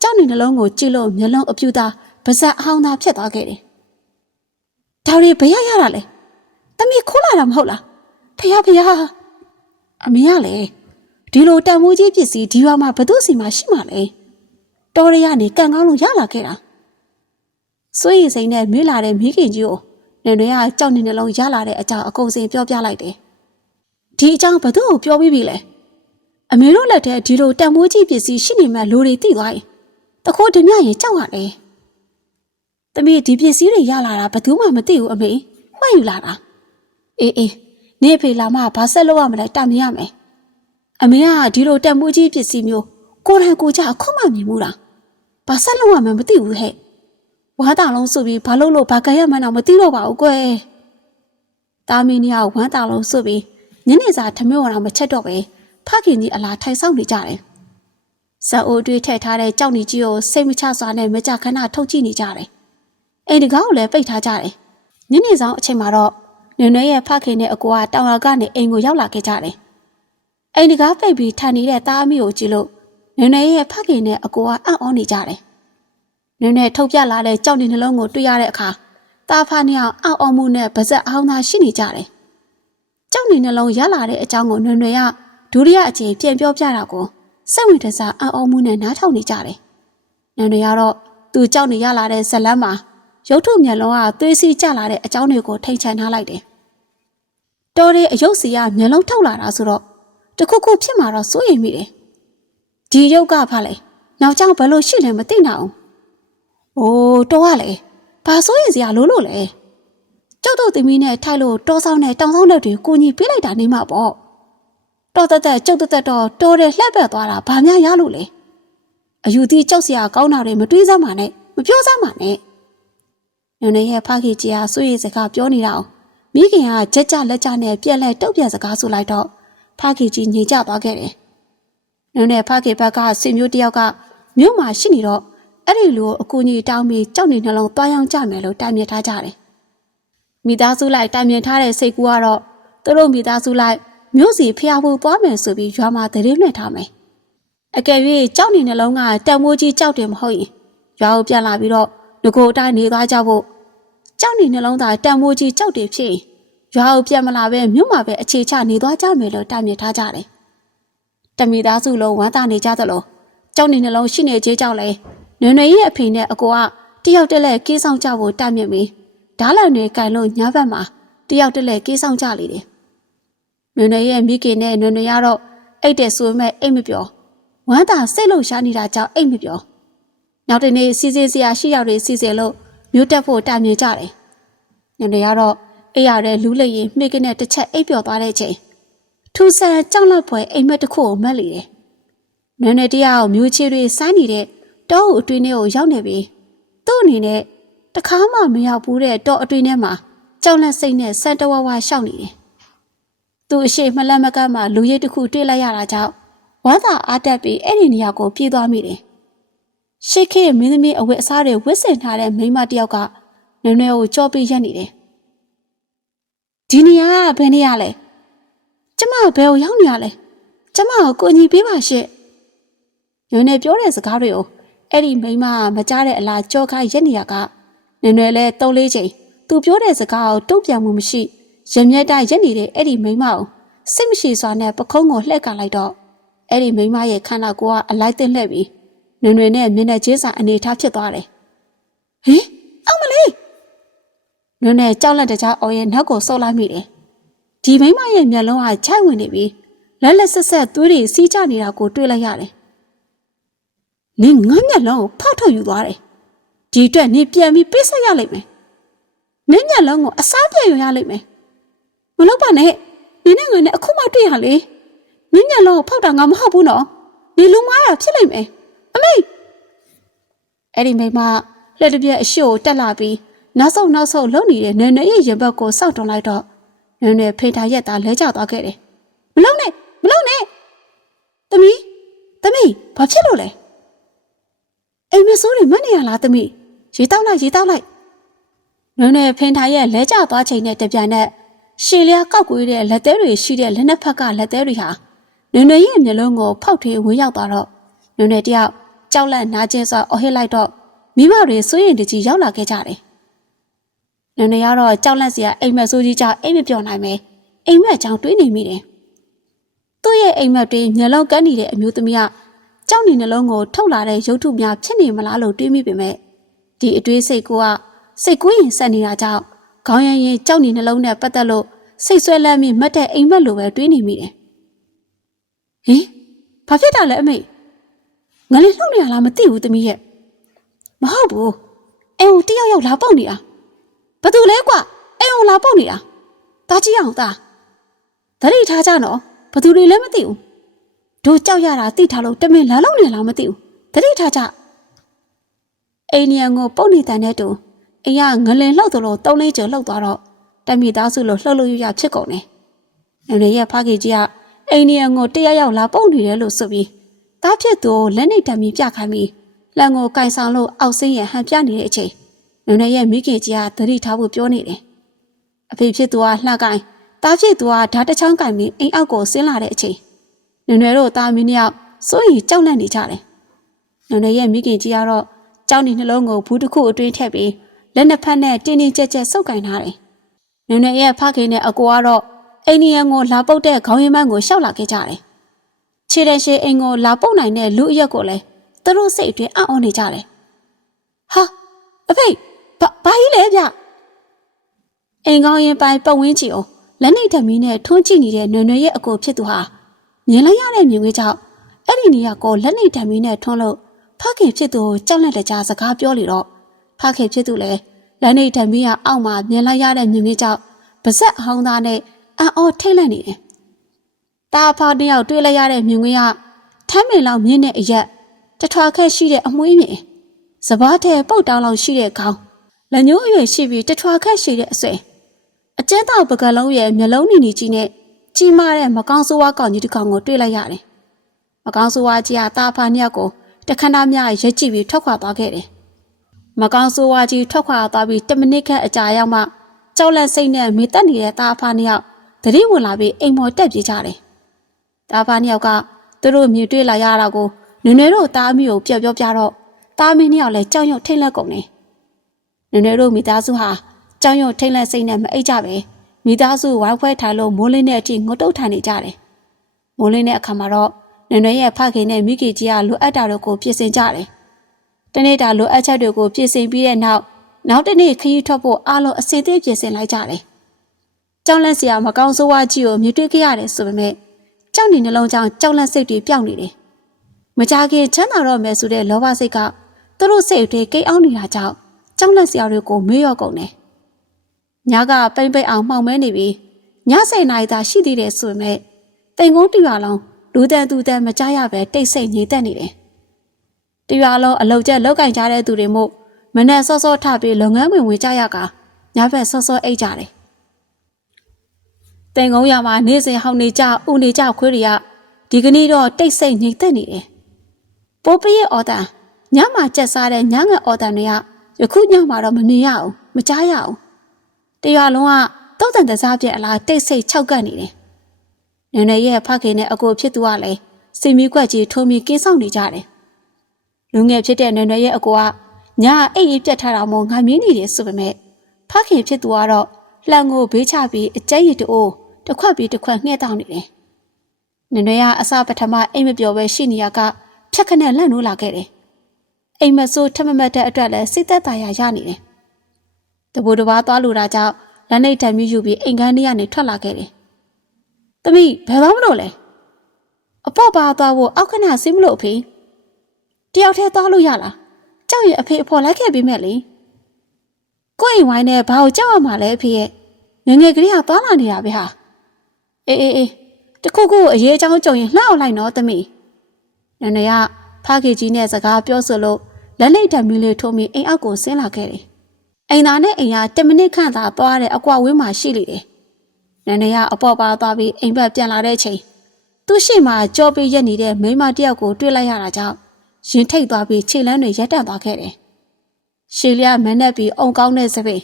ကြောက်နေနှလုံးကိုကြည့်လို့မျက်လုံးအပြူသားပါဇက်အဟောင်းသားဖြစ်သွားခဲ့တယ် ဒါရီဘယ်ရရတာလဲတမီးခိုးလာတာမဟုတ်လားဖះဖះအမေကလည်းဒီလိုတန်မိုးကြီးပစ္စည်းဒီရွာမှာဘသူစီမှာရှိမှာလဲတော်ရရနေကန်ကောင်းလို့ရလာခဲ့တာစွေးရစိမ့်နဲ့မေးလာတဲ့မိခင်ကြီးကိုနေတွေကကြောက်နေနှလုံးရလာတဲ့အကြောင်းအကုန်စင်ပြောပြလိုက်တယ်ဒီအကြောင်းဘသူ့ကိုပြောပြီးပြီလဲအမေတို့လက်ထဲဒီလိုတန်မိုးကြီးပစ္စည်းရှိနေမှလူတွေသိသွားရင်တခိုးဓမြရင်ကြောက်ရတယ် တမီးဒီပစ္စည်းတွေရလာတာဘသူမှမသိဘူးအမေဝှက်ယူလာတာအေးအေးနေဖေလာမှဘာဆက်လုပ်ရမလဲတာမြင်ရမယ်အမေကဒီလိုတက်မှုကြီးပစ္စည်းမျိုးကိုယ်တိုင်ကိုယ်ကြအခုမှမြင်မှုလားဘာဆက်လုံးဝမှမသိဘူးဟဲ့ဝါတာလုံးဆိုပြီးဘာလို့လို့ဘာကြရမှန်းတော့မသိတော့ပါဘူးကွယ်တာမီနီယာဝမ်းတာလုံးဆိုပြီးညနေစာထမင်းဝါမချက်တော့ပဲဖခင်ကြီးအလားထိုင်ဆောင်နေကြတယ်ဇက်အိုတွေးထည့်ထားတဲ့ကြောက်နီကြီးကိုစိတ်မချစွာနဲ့မကြခဏထုတ်ကြည့်နေကြတယ် အိမ်တကားကိုလည်းပိတ်ထားကြတယ်ညနေဆောင်အချိန်မှာတော့နွေနွေရဲ့ဖခင်နဲ့အကူကတောင်ရကနေအိမ်ကိုရောက်လာခဲ့ကြတယ်အိမ်တကားပိတ်ပြီးထိုင်နေတဲ့သားအမိကိုကြည့်လို့နွေနွေရဲ့ဖခင်နဲ့အကူကအံ့ဩနေကြတယ်နွေနွေထုတ်ပြလာတဲ့ကြောက်နီနှလုံးကိုတွေ့ရတဲ့အခါသားဖားနှစ်ယောက်အံ့ဩမှုနဲ့ပါဇက်အောင်သာရှိနေကြတယ်ကြောက်နီနှလုံးရလာတဲ့အကြောင်းကိုနွေနွေကဒုတိယအချိန်ပြန်ပြောပြတာကိုစိတ်ဝင်တစားအံ့ဩမှုနဲ့နားထောင်နေကြတယ်နွေနွေကတော့သူကြောက်နေရလာတဲ့ဇလန်းမှာ ရုပ်ထုမျက်လုံးကသွေးစီးကျလာတဲ့အကြောင်းတွေကိုထိန်ချန်ထားလိုက်တယ်။တော်တဲ့အယုတ်စီကမျက်လုံးထုတ်လာတာဆိုတော့တခုခုဖြစ်မှာတော့စိုးရိမ်မိတယ်။ဒီရုပ်ကဖလဲ။နောက်ကြောင်ဘယ်လိုရှိလဲမသိနိုင်အောင်။အိုးတော်ကလေဘာစိုးရိမ်စရာလို့လို့လဲ။ကျောက်တို့သမီးနဲ့ထိုက်လို့တောဆောင်နဲ့တောင်ဆောင်လက်တွေကိုညီပေးလိုက်တာနေမှာပေါ့။တော်တက်တက်ကျုပ်တက်တက်တော့တော်တယ်လှက်ပတ်သွားတာဘာများရလို့လဲ။အယူသီးကြောက်စရာကောင်းတာတွေမတွေးစမ်းပါနဲ့မပြောစမ်းပါနဲ့။ နွန်နေရဲ့ဖခင်ကြီးဟာဆွေရစကားပြောနေတာအောင်မိခင်ကကြက်ကြလက်ကြနဲ့ပြက်လက်တုတ်ပြန်စကားဆိုလိုက်တော့ဖခင်ကြီးညင်ကြသွားခဲ့တယ်။နွန်နေဖခင်ဘက်ကဆွေမျိုးတယောက်ကမြို့မှာရှိနေတော့အဲ့ဒီလိုအကူကြီးတောင်းပြီးကြောက်နေနှလုံးသွားရောက်ကြမယ်လို့တိုင်မြင်ထားကြတယ်။မိသားစုလိုက်တိုင်မြင်ထားတဲ့စိတ်ကူကတော့သူတို့မိသားစုလိုက်မြို့စီဖျားဖို့သွားမယ်ဆိုပြီးရွာမှာတရင်လွှင့်ထားမယ်။အကယ်၍ကြောက်နေနှလုံးကတံမိုးကြီးကြောက်တယ်မဟုတ်ရင်ရွာကိုပြန်လာပြီးတော့ငကိုအတိုင်းနေသွားကြဖို့ ကြောက်နေနှလုံးသားတံမိုးကြီးကြောက်တယ်ဖြစ်ရွာကိုပြန်မလာပဲမြို့မှာပဲအခြေချနေသွားကြမယ်လို့တာမြင်ထားကြတယ်။တမိသားစုလုံးဝမ်းသာနေကြသလိုကြောက်နေနှလုံးရှိနေသေးကြောက်လဲနွေနွေရဲ့အဖေနဲ့အကိုကတယောက်တည်းလဲကေးဆောင်ကြဖို့တာမြင်ပြီးဓားလန်တွေကန်လို့ညဘက်မှာတယောက်တည်းလဲကေးဆောင်ကြလေတယ်။နွေနွေရဲ့မိခင်နဲ့နွေနွေကတော့အိတ်တယ်ဆိုပေမဲ့အိတ်မပြောဝမ်းသာစိတ်လို့ရှားနေတာကြောင့်အိတ်မပြောနောက်တနေ့စီစီစရာရှိရောက်တွေစီစီလို့ မြို့တက်ဖို့တာမြင်ကြတယ်။ညနေကတော့အိပ်ရတဲ့လူးလိရင်မိကနေတစ်ချက်အိပ်ပျော်သွားတဲ့ချိန်ထူဆန်ကြောက်လန့်ဖွယ်အိမ်မက်တစ်ခုကိုမက်လေတယ်။နွေနယ်တရားကိုမျိုးချီတွေစိုင်းနေတဲ့တောအုပ်အတွင်းထဲကိုရောက်နေပြီးသူ့အနေနဲ့တခါမှမရောက်ဘူးတဲ့တောအတွင်းထဲမှာကြောက်လန့်စိတ်နဲ့စံတဝဝရှောက်နေတယ်။သူ့အရှိမလက်မကမ်းမှာလူရိပ်တစ်ခုတွေ့လိုက်ရတာကြောင့်ဝါသာအားတက်ပြီးအဲ့ဒီနေရာကိုပြေးသွားမိတယ်။ ရှေ့ခေမင်းသမီးအဝတ်အစားတွေဝတ်ဆင်ထားတဲ့မိန်းမတစ်ယောက်ကနွေနွေကိုကြောပြီးရက်နေတယ်။ဒီနေရာကဘယ်နေရာလဲ။ကျမဘယ်ကိုရောက်နေရလဲ။ကျမကိုကိုညီပေးပါရှင့်။နွေနွေပြောတဲ့စကားတွေကိုအဲ့ဒီမိန်းမကမကြားတဲ့အလားကြောခိုင်းရက်နေရကနွေနွေလဲသုံးလေးချိန်သူပြောတဲ့စကားကိုတုံ့ပြန်မှုမရှိရမျက်တိုက်ရက်နေတဲ့အဲ့ဒီမိန်းမကိုစိတ်မရှိစွာနဲ့ပခုံးကိုလှည့်ကန်လိုက်တော့အဲ့ဒီမိန်းမရဲ့ခန္ဓာကိုယ်ကအလိုက်တင်လှည့်ပြီး နွေနွေနဲ့မျက်နှာချင်းစာအနေထားဖြစ်သွားတယ်။ဟင်အောင်မလေးနွေနွေကြောက်လက်တကြားအော်ရဲ့နောက်ကိုဆုပ်လိုက်မိတယ်။ဒီမိန်းမရဲ့မျက်လုံးကချိုက်ဝင်နေပြီးလက်လက်ဆက်ဆက်သွေးတွေစီးကျနေတာကိုတွေ့လိုက်ရတယ်။နင်ငါမျက်လုံးကိုဖောက်ထုတ်ယူသွားတယ်။ဒီအတွက်နင်ပြန်ပြီးပေးဆက်ရလိမ့်မယ်။နင်မျက်လုံးကိုအစားပြန်ယူရလိမ့်မယ်။မလုပ်ပါနဲ့။နင်နဲ့ငါနဲ့အခုမှတွေ့ရလေ။နင်မျက်လုံးကိုဖောက်တာငါမဟုတ်ဘူးနော်။ဒီလူမားရဖြစ်လိမ့်မယ်။အမေ အဲ့ဒီမိမလက်တစ်ပြက်အရှို့တက်လာပြီးနောက်ဆုံးနောက်ဆုံးလုံနေတဲ့နွေနွေရဲ့ရင်ဘတ်ကိုစောက်တွန်လိုက်တော့နွေနွေဖေးထားရက်သားလဲကျသွားခဲ့တယ်။မလုံနဲ့မလုံနဲ့။သမီးသမီးဘာဖြစ်လို့လဲ။အိမ်မဆိုးတွေမနေရလားသမီး။ရေတောက်လိုက်ရေတောက်လိုက်။နွေနွေဖင်ထားရဲ့လဲကျသွားချိန်နဲ့တပြန်နဲ့ရှည်လျားကောက်ကွေးတဲ့လက်သေးတွေရှိတဲ့လက်နှစ်ဖက်ကလက်သေးတွေဟာနွေနွေရဲ့မျက်လုံးကိုဖောက်ထွေးဝင်ရောက်သွားတော့နွေနွေတယောက် ကြောက်လန့်နာကျင်စွာအော်ဟစ်လိုက်တော့မိမတွေစိုးရင်တကြီးရောက်လာခဲ့ကြတယ်။နွေနွေကတော့ကြောက်လန့်စရာအိမ်မက်ဆိုးကြီးကြောင့်အိမ်မပြောင်းနိုင်ပဲအိမ်မက်ကြောင့်တွေးနေမိတယ်။သူ့ရဲ့အိမ်မက်တွေမျက်လုံးကန်းနေတဲ့အမျိုးသမီးကကြောက်နေနှလုံးကိုထုတ်လာတဲ့ရုပ်ထုများဖြစ်နေမလားလို့တွေးမိပေမဲ့ဒီအတွေးစိတ်ကိုကစိတ်ကူးရင်ဆက်နေတာကြောင့်ခေါင်းရရင်ကြောက်နေနှလုံးနဲ့ပတ်သက်လို့စိတ်ဆွဲလန်းပြီးမတ်တဲ့အိမ်မက်လိုပဲတွေးနေမိတယ်။ဟင်ဘာဖြစ်တာလဲအမေ ငါလည်းလှုပ်နေရလားမသိဘူးသမီးရဲ့မဟုတ်ဘူးအိမ်ကိုတယောက်ယောက်လာပုတ်နေတာဘာတူလဲကွအိမ်ကိုလာပုတ်နေတာတားကြည့်အောင်တာတတိထားကြနော်ဘာတူတွေလည်းမသိဘူးတို့ကြောက်ရတာသိထားလို့တမင်လာလောက်နေလားမသိဘူးတတိထားကြအိမ်နီယံကိုပုတ်နေတဲ့နဲ့တူအိမ်ကငလင်လှုပ်သလိုတုံးလေးကျော်လှုပ်သွားတော့တမိသားစုလိုလှုပ်လို့ရရဖြစ်ကုန်တယ်။နင်ရဲ့ဖခင်ကြီးကအိမ်နီယံကိုတရရောက်လာပုတ်နေတယ်လို့ဆိုပြီး တားဖြစ်သူကိုလက်နေတံမီပြခိုင်းပြီးလန်ကိုကင်ဆောင်လို့အောက်ဆင်းရဟန်ပြနေတဲ့အချိန်နွေရဲ့မိခင်ကြီးကသတိထားဖို့ပြောနေတယ်။အဖေဖြစ်သူကလှကင်တားဖြစ်သူကဓာတ်တစ်ချောင်းကင်ပြီးအိမ်အောက်ကိုဆင်းလာတဲ့အချိန်နွေတို့သားမီးနှစ်ယောက်စိုးရိမ်ကြောက်လန့်နေကြတယ်။နွေရဲ့မိခင်ကြီးကတော့ကြောက်နေနှလုံးကိုဘူးတစ်ခုအတွင်းထည့်ပြီးလက်နှစ်ဖက်နဲ့တင်းတင်းကြပ်ကြပ်ဆုပ်ကင်ထားတယ်။နွေရဲ့ဖခင်နဲ့အကိုကတော့အိန္ဒိယန်ကိုလာပုတ်တဲ့ခေါင်းရင်းမန်းကိုရှောက်လာခဲ့ကြတယ်။ ခြေတံရှိအိမ်ကိုလာပုတ်နိုင်တဲ့လူအရက်ကိုလည်းသူတို့စိတ်အတွင်းအံ့ဩနေကြတယ်။ဟာအဖေဘာဘာကြီးလဲဗျ။အိမ်ကောင်းရင်ပိုင်ပတ်ဝန်းကျင်အောင်လက်နှိပ်ဓမီနဲ့ထွန်းကြည့်နေတဲ့နွယ်နွယ်ရဲ့အကိုဖြစ်သူဟာမြင်လိုက်ရတဲ့မြင်ကွင်းကြောင့်အဲ့ဒီနေရာကိုလက်နှိပ်ဓမီနဲ့ထွန်းလို့ဖခင်ဖြစ်သူကိုကြောက်လက်တကြားစကားပြောလေတော့ဖခင်ဖြစ်သူလည်းလက်နှိပ်ဓမီကအောက်မှာမြင်လိုက်ရတဲ့မြင်ကွင်းကြောင့်ပါဇက်အဟောင်းသားနဲ့အံ့ဩထိတ်လန့်နေတယ်။ တာဖာတယောက်တွေ့လိုက်ရတဲ့မြင်ကွင်းကထမ်းမင်လောက်မြင့်တဲ့အရက်တထွာခက်ရှိတဲ့အမွှေးမြင်စပားထဲပုတ်တောင်းလောက်ရှိတဲ့ခေါင်းလက်ညှိုးအရွယ်ရှိပြီးတထွာခက်ရှိတဲ့အဆွဲအကျဉ်းသားပကလုံးရဲ့မျက်လုံးနေနေကြီးနဲ့ကြီးမားတဲ့မကောင်းဆိုးဝါးကောင်ကြီးတစ်ကောင်ကိုတွေ့လိုက်ရတယ်။မကောင်းဆိုးဝါးကြီးကတာဖာနှစ်ယောက်ကိုတခဏမြရက်ကြည့်ပြီးထွက်ခွာသွားခဲ့တယ်။မကောင်းဆိုးဝါးကြီးထွက်ခွာသွားပြီး10မိနစ်ခန့်အကြာရောက်မှကြောက်လန့်စိတ်နဲ့မေတက်နေတဲ့တာဖာနှစ်ယောက်သတိဝင်လာပြီးအိမ်မော်တက်ပြေးကြတယ်။ တာဖာနှစ်ယောက်ကသူတို့မြင်တွေ့လာရတာကိုနွေနွေတို့တားမီကိုပြော့ပြောပြတော့တားမင်းနှစ်ယောက်လည်းကြောက်ရွံ့ထိတ်လန့်ကုန်တယ်။နွေနွေတို့မိသားစုဟာကြောက်ရွံ့ထိတ်လန့်စိတ်နဲ့မအိပ်ကြပဲမိသားစုဝိုင်းဖွဲထိုင်လို့မိုးလင်းတဲ့အထိငုတ်တုတ်ထိုင်နေကြတယ်။မိုးလင်းတဲ့အခါမှာတော့နွေနွေရဲ့ဖခင်နဲ့မိခင်ကြီးကလိုအပ်တာတို့ကိုပြင်ဆင်ကြတယ်။တနေ့တာလိုအပ်ချက်တွေကိုပြင်ဆင်ပြီးတဲ့နောက်နောက်တနေ့ခရီးထွက်ဖို့အားလုံးအစီအသေးပြင်ဆင်လိုက်ကြတယ်။ကြောက်လန့်စရာမကောင်းဆိုးဝါးကြီးကိုမြင်တွေ့ခဲ့ရတယ်ဆိုပေမဲ့ ကြောက်နေနှလုံးကြောင့်ကြောက်လန့်စိတ်တွေပျောက်နေတယ်။မကြခင်ချမ်းသာတော့မယ်ဆိုတဲ့လောဘစိတ်ကသူတို့စိတ်တွေကိတ်အောင်နေတာကြောင့်ကြောက်လန့်စရာတွေကိုမေ့ရော့ကုန်တယ်။ညကပိမ့်ပိတ်အောင်မှောင်မဲနေပြီးည7နာရီသာရှိသေးတယ်ဆိုပေမဲ့တိမ်ကုန်းတရွာလုံးလူတန်သူတန်မကြရပဲတိတ်ဆိတ်ငြိမ်သက်နေတယ်။တရွာလုံးအလုတ်ကျက်လောက်ကင်ကြတဲ့သူတွေမို့မနဲ့စောစောထပြီးလုပ်ငန်းဝင်ဝင်ကြရကညဘက်စောစောအိတ်ကြတယ်။ တိမ်ကုန်းရမှာနေစဉ်ဟောင်းနေကြဥနေကြခွေးတွေကဒီကနေ့တော့တိတ်ဆိတ်ငြိမ်သက်နေတယ်။ပိုးပရဲ့အော်တန်ညမှာကြက်စားတဲ့ညငယ်အော်တန်တွေကယခုညမှာတော့မမြင်ရအောင်မကြားရအောင်တရွာလုံးကတောက်တန်တစားပြက်အလားတိတ်ဆိတ်ခြောက်ကပ်နေတယ်။နွေနွေရဲ့ဖခင်နဲ့အကိုဖြစ်သူကလည်းစိတ်မီးကွက်ကြီးထုံးပြီးကင်းဆောင်နေကြတယ်။လူငယ်ဖြစ်တဲ့နွေနွေရဲ့အကိုကညအိတ်အိတ်ပြတ်ထားတာမို့ငါမြင်နေတယ်ဆိုပေမဲ့ဖခင်ဖြစ်သူကတော့လှန်ကိုဘေးချပြီးအကျဲရည်တိုး တစ်ခွက်ပြီးတစ်ခွက်ငှဲ့တောင်းနေတယ်။နွေနွေကအစပထမအိမ်မပျော်ပဲရှိနေရကဖြက်ခနဲ့လန့်နိုးလာခဲ့တယ်။အိမ်မဆိုးထမမတ်တဲ့အတွက်လည်းစိတ်သက်သာရာရနေတယ်။တဘူတဘာသွားလို့တာကြောင့်လက်နှိပ်တံမြူယူပြီးအိမ်ကန်းထဲကနေထွက်လာခဲ့တယ်။သမီးဘယ်တော့မလို့လဲ။အပေါ့ပါသွားဖို့အောက်ခဏဆင်းမလို့အဖေ။တယောက်တည်းသွားလို့ရလား။ကြောက်ရင်အဖေအဖေလိုက်ခဲ့ပြီးမဲ့လေ။ကိုယ့်အိမ်ဝိုင်းနဲ့ဘာကိုကြောက်ရမှာလဲအဖေရဲ့။ငယ်ငယ်ကလေးကသွားလာနေတာပဲဟာ။ အေးအေးအေးတခုခုအရေးအကြောင်းကြုံရင်လှောက်လိုက်နော်သမီး။နန္ဒရဖခင်ကြီးနဲ့စကားပြောဆိုလို့လက်လိုက်တံမီလေးထိုးပြီးအိမ်အောက်ကိုဆင်းလာခဲ့တယ်။အိမ်သားနဲ့အိမ်က10မိနစ်ခန့်သာသွားတဲ့အကွာဝင်းမှာရှိလေတယ်။နန္ဒရအပေါ်ပါသွားပြီးအိမ်ဘက်ပြန်လာတဲ့ချိန်သူ့ရှိမှကြောပေးရက်နေတဲ့မိန်းမတစ်ယောက်ကိုတွေ့လိုက်ရတာကြောင့်ရင်ထိတ်သွားပြီးခြေလမ်းတွေရက်တန့်သွားခဲ့တယ်။ရှေလျာမနဲ့ပြီးအုံကောင်းတဲ့စပိန်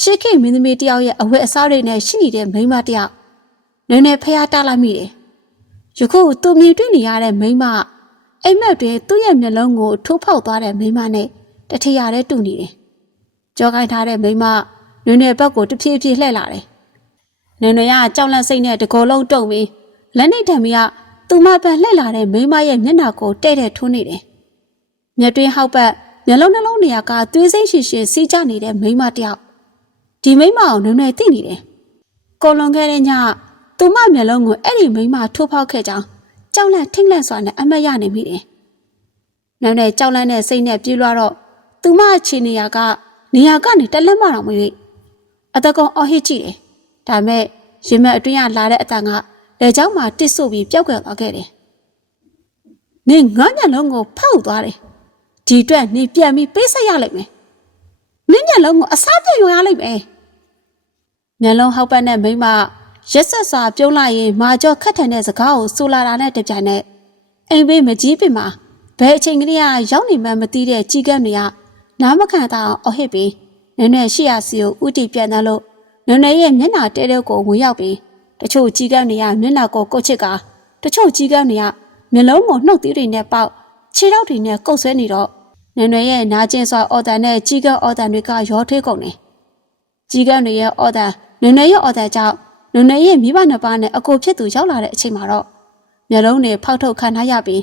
ရှေခိမင်းသမီးတယောက်ရဲ့အဝတ်အစားတွေနဲ့ရှိနေတဲ့မိန်းမတစ်ယောက် နည်းနည်းဖျားတလိုက်မိတယ်။ယခုသူမြင်တွေ့နေရတဲ့မိန်းမအိမ်မက်တွင်သူ့ရဲ့မျက်လုံးကိုထိုးဖောက်သွားတဲ့မိန်းမနဲ့တထရတဲ့တူနေတယ်။ကြောကိုင်းထားတဲ့မိန်းမနွေနွေဘက်ကိုတဖြည်းဖြည်းလှည့်လာတယ်။နွေနွေကကြောက်လန့်စိတ်နဲ့တကောလုံးတုံပြီးလက်နှိပ်ထံမီကသူမဘက်လှည့်လာတဲ့မိန်းမရဲ့မျက်နှာကိုတဲ့တဲ့ထိုးနေတယ်။မျက်တွင်းဟောက်ဘက်မျက်လုံးနှလုံးနေရာကသွေးစိမ့်ရှင်ရှင်စီးကြနေတဲ့မိန်းမတယောက်ဒီမိန်းမကိုနွေနွေသိနေတယ်။ကိုလွန်ခဲ့တဲ့ည သူမမျက်လုံးကိုအဲ့ဒီမိန်းမထိုးဖောက်ခဲ့ကြောင်းကြောက်လန့်ထိတ်လန့်စွာနဲ့အမတ်ရနေမိတယ်။နောက်နဲ့ကြောက်လန့်တဲ့စိတ်နဲ့ပြေးလွှားတော့သူမအခြေနေရာကနေရာကနေတက်လက်မတော်မွေအတကောင်အော်ဟစ်ကြည့်တယ်။ဒါမဲ့ရင်မက်အတွင်းကလာတဲ့အတန်ကလေချောင်းမှာတစ်ဆုပ်ပြီးပျောက်ကွယ်သွားခဲ့တယ်။နင်ငါညလုံးကိုဖောက်သွားတယ်။ဒီအတွက်နင်ပြန်ပြီးပေးဆက်ရလိမ့်မယ်။နင်ညလုံးကိုအစားပြရွံရလိမ့်မယ်။မျက်လုံးဟောက်ပတ်တဲ့မိမ ရက်ဆက်စွာပြုံးလိုက်ရင်မာကျော်ခတ်ထန်တဲ့စကားကိုဆိုလာတာနဲ့တပြိုင်နက်အိမ်ဘေးမကြီးပင်မှာဘယ်အချိန်ကလေးကရောက်နေမှမသိတဲ့ကြီးကန်းတွေကနားမခံတာအောင်အဟစ်ပြီးနည်းနည်းရှိရစီကိုဥတီပြန်တယ်လို့နည်းနည်းရဲ့မျက်နှာတဲတဲကိုဝင်ရောက်ပြီးတချို့ကြီးကန်းတွေကမျက်နှာကိုကုတ်ချစ်ကတချို့ကြီးကန်းတွေကမျက်လုံးကိုနှုတ်သီးတွေနဲ့ပေါက်ခြေထောက်တွေနဲ့ကုတ်ဆွဲနေတော့နည်းနည်းရဲ့နာကျင်စွာအော်တန်နဲ့ကြီးကန်းအော်တန်တွေကရောထွေးကုန်တယ်ကြီးကန်းတွေရဲ့အော်တန်နည်းနည်းရဲ့အော်တန်ကြောင့် နည်းနည်းရဲ့မိဘနှစ်ပါးနဲ့အကိုဖြစ်သူရောက်လာတဲ့အချိန်မှာတော့မျက်လုံးတွေဖောက်ထုတ်ခံထားရပြီး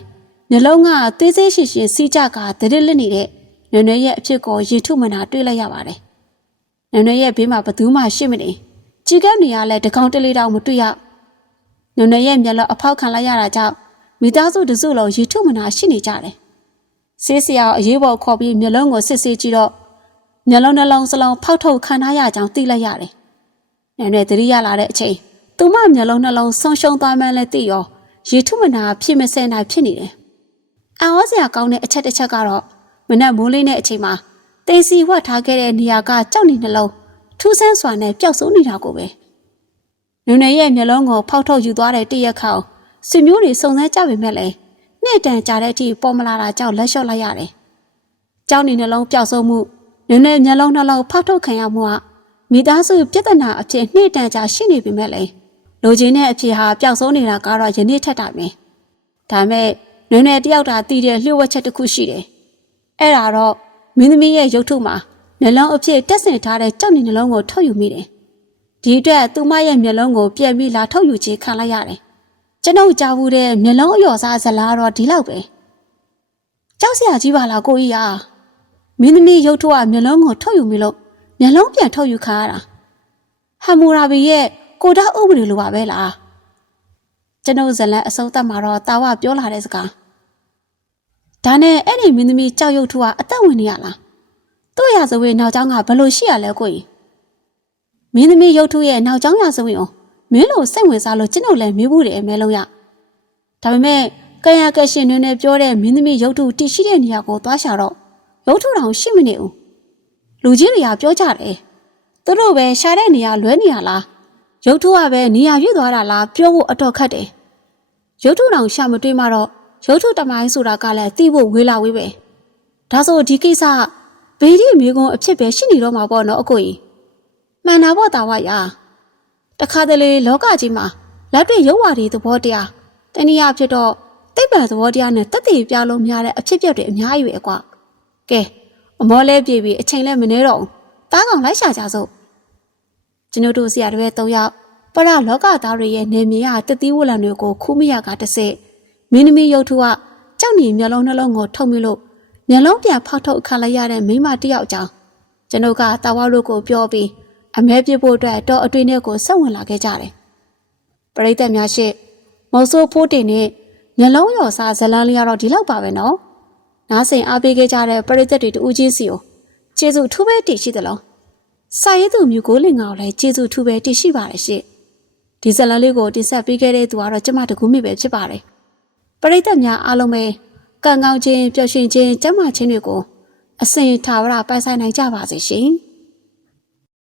မျက်လုံးကသေးသေးရှိရှိစီးကြကတရစ်လစ်နေတဲ့နွယ်နွယ်ရဲ့အဖြစ်ကိုရေထုမနာတွေ့လိုက်ရပါတယ်။နွယ်နွယ်ရဲ့ဘေးမှာဘသူမှရှိမနေ။ကြီးကပ်နေရလဲတကောင်တလေးတောင်မတွေ့ရ။နွယ်နွယ်ရဲ့မျက်လုံးအဖောက်ခံလိုက်ရတာကြောင့်မိသားစုတစုလုံးရေထုမနာရှိနေကြတယ်။ဆေးဆရာအရေးပေါ်ခေါ်ပြီးမျက်လုံးကိုစစ်ဆေးကြည့်တော့မျက်လုံးနှလုံးစလုံးဖောက်ထုတ်ခံထားရကြောင်းသိလိုက်ရတယ်။ နွယ်နွယ်သတိရလာတဲ့အချိန်သူမမျက်လုံးနှလုံးဆုံးရှုံးသွားမှန်းလည်းသိရောရေထုမနာဖြစ်မစဲနိုင်ဖြစ်နေတယ်။အံ့ဩစရာကောင်းတဲ့အချက်တစ်ချက်ကတော့မနက်မိုးလေးနဲ့အချိန်မှာတင်စီဝတ်ထားခဲ့တဲ့နေရာကကြောက်နေနှလုံးထူးဆန်းစွာနဲ့ပျောက်ဆုံးနေတာကိုပဲ။နွေနွေရဲ့မျက်လုံးကိုဖောက်ထုတ်ယူသွားတဲ့တရက်ခေါင်ဆွေမျိုးတွေစုံစမ်းကြပေမဲ့လည်းနေ့တန်ကြာတဲ့အထိပေါ်မလာတာကြောင့်လက်လျှော့လိုက်ရတယ်။ကြောက်နေနှလုံးပျောက်ဆုံးမှုနွေနွေမျက်လုံးနှလုံးဖောက်ထုတ်ခံရမှုက မိသားစုပြဿနာအဖြစ်နေ့တန်ကြာရှိနေပေမဲ့လည်းလူချင်းနဲ့အဖြစ်ဟာပျောက်ဆုံးနေတာကတော့ယနေ့ထက်တာပဲဒါမဲ့နွယ်နွယ်တယောက်တာတည်တဲ့လျှို့ဝှက်ချက်တစ်ခုရှိတယ်အဲ့ဒါတော့မင်းသမီးရဲ့ရုပ်ထုမှာနှလုံးအဖြစ်တက်ဆင်ထားတဲ့ကြောက်နေနှလုံးကိုထုတ်ယူမိတယ်ဒီအတွက်သူမရဲ့မျက်လုံးကိုပြန်ပြီးလာထုတ်ယူခြင်းခံလိုက်ရတယ်ကျွန်ုပ်ကြားဘူးတဲ့မျက်လုံးအလျော်စားဇလားတော့ဒီလောက်ပဲကြောက်စရာကြီးပါလားကိုကြီးဟာမင်းသမီးရုပ်ထုကမျက်လုံးကိုထုတ်ယူမိလို့ မျက်လုံးပြန်ထုတ်ယူခါရတာဟမ်မူရာဘီရဲ့ကိုတာဥပဒေလိုပါပဲလားကျွန်ုပ်ဇလန်အစုံသက်မှာတော့တာဝပြောလာတဲ့စကားဒါနဲ့အဲ့ဒီမင်းသမီးကြောက်ရွံ့ထူကအသက်ဝင်နေရလားသူ့ရဇဝေနောက်ကျောင်းကဘလို့ရှိရလဲကိုကြီးမင်းသမီးရုပ်ထုရဲ့နောက်ကျောင်းရဇဝေအောင်မင်းလိုစိတ်ဝင်စားလို့ကျွန်ုပ်လည်းမေးဘူးတယ်အမဲလုံးရဒါပေမဲ့ကံရကရှင်နွေနဲ့ပြောတဲ့မင်းသမီးရုပ်ထုတည်ရှိတဲ့နေရာကိုသွားရှာတော့ရုပ်ထုတောင်ရှိမနေဘူး လူကြီးတွေကပြောကြတယ်သူတို့ပဲရှာတဲ့နေရာလွဲနေရလားရုပ်ထုကပဲနေရာရွေ့သွားတာလားပြောဖို့အတော်ခက်တယ်ရုပ်ထုတောင်ရှာမတွေ့မှတော့ရုပ်ထုတမိုင်းဆိုတာကလည်းသိဖို့ဝေးလာဝေးပဲဒါဆိုဒီကိစ္စဘေးဒီမြေကုန်းအဖြစ်ပဲရှိနေတော့မှာပေါ့နော်အကိုကြီးမှန်တာပေါ့တာဝရတခါတလေလောကကြီးမှာလက်တွေ့ရုပ်ဝါဒီသဘောတရားတနည်းအားဖြင့်တော့သိပ္ပံသဘောတရားနဲ့တက်တည်ပြလို့များတဲ့အဖြစ်အပျက်တွေအများကြီးပဲကွာကဲ အမောလဲပြေပြီးအချိန်လဲမနေတော့ဘူးတားကောင်လိုက်ရှာကြစို့ကျွန်ုပ်တို့ဆရာတွေ၃ယောက်ပရလောကသားတွေရဲ့နေမြေရတတိဝလံတွေကိုခူးမရကတဆင့်မင်းသမီးရုပ်ထုကကြောက်နေမျက်လုံးနှလုံးကိုထုတ်မိလို့မျက်လုံးပြန်ဖောက်ထုတ်ခါလိုက်ရတဲ့မိမတစ်ယောက်ကြောင့်ကျွန်ုပ်ကတာဝါတို့ကိုပြောပြီးအမဲပြဖို့အတွက်တော့အတွင်းထဲကိုဆက်ဝင်လာခဲ့ကြတယ်ပရိသတ်များရှိမော်ဆိုးဖိုးတင်နဲ့မျက်လုံးရော်စားဇလန်းလေးကတော့ဒီလောက်ပါပဲနော် နားဆင်အားပေးခဲ့ကြတဲ့ပရိသတ်တွေတူးချင်းစီကိုကျေးဇူးထူးပဲတည်ရှိသလားစာရေးသူမျိုးကိုလင်ကောင်လည်းကျေးဇူးထူးပဲတည်ရှိပါတယ်ရှင့်ဒီဇလန်လေးကိုတင်ဆက်ပေးခဲ့တဲ့သူကတော့ကျမတကူမိပဲဖြစ်ပါတယ်ပရိသတ်များအားလုံးပဲကံကောင်းခြင်းပျော်ရွှင်ခြင်းကျမ်းမာခြင်းတွေကိုအစဉ်ထာဝရပိုင်ဆိုင်နိုင်ကြပါစေရှင်